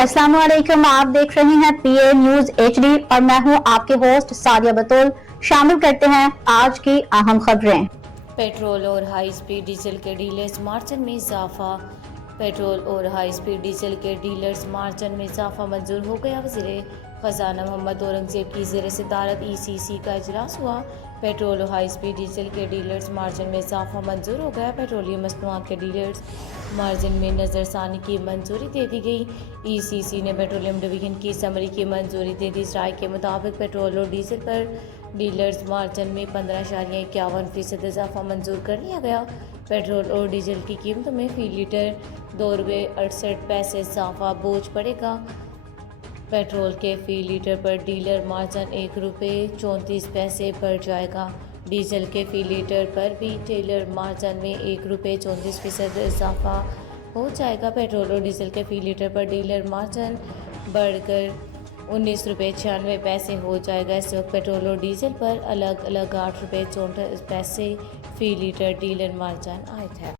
अस्सलाम वालेकुम। आप देख रहे हैं पीए न्यूज एचडी और मैं हूं आपके होस्ट सादिया बतौल। शामिल करते हैं आज की अहम खबरें। पेट्रोल और हाई स्पीड डीजल के डीलर्स मार्जिन में इजाफा। पेट्रोल और हाई स्पीड डीजल के डीलर्स मार्जिन में इजाफा मंजूर हो गया। वज़ीर ख़जाना मोहम्मद औरंगज़ेब की ज़ेर सदारत ECC का इजलास हुआ। पेट्रोल और हाई स्पीड डीजल के डीलर्स मार्जिन में इजाफा मंजूर हो गया। पेट्रोलियम मसनूआत के डीलर्स मार्जिन में नज़रसानी की मंजूरी दे दी गई। ECC ने पेट्रोलियम डिवीजन की समरी की मंजूरी दे दी। इस राय के मुताबिक पेट्रोल और डीजल पर डीलर्स मार्जिन में 15.51% इजाफा मंजूर कर लिया गया। पेट्रोल और डीजल की कीमतों में फ़ी लीटर ₹2.68 इजाफा बोझ पड़ेगा। पेट्रोल के फ़ी लीटर पर डीलर मार्जिन ₹1.34 बढ़ जाएगा। डीजल के फ़ी लीटर पर भी डीलर मार्जिन में ₹1.34 इजाफा हो जाएगा। पेट्रोल और डीजल के फ़ी लीटर पर डीलर मार्जिन बढ़कर ₹19.96 हो जाएगा। इस वक्त पेट्रोल और डीजल पर अलग अलग ₹8.64 फ़ी लीटर डीलर मार्जिन आयद है।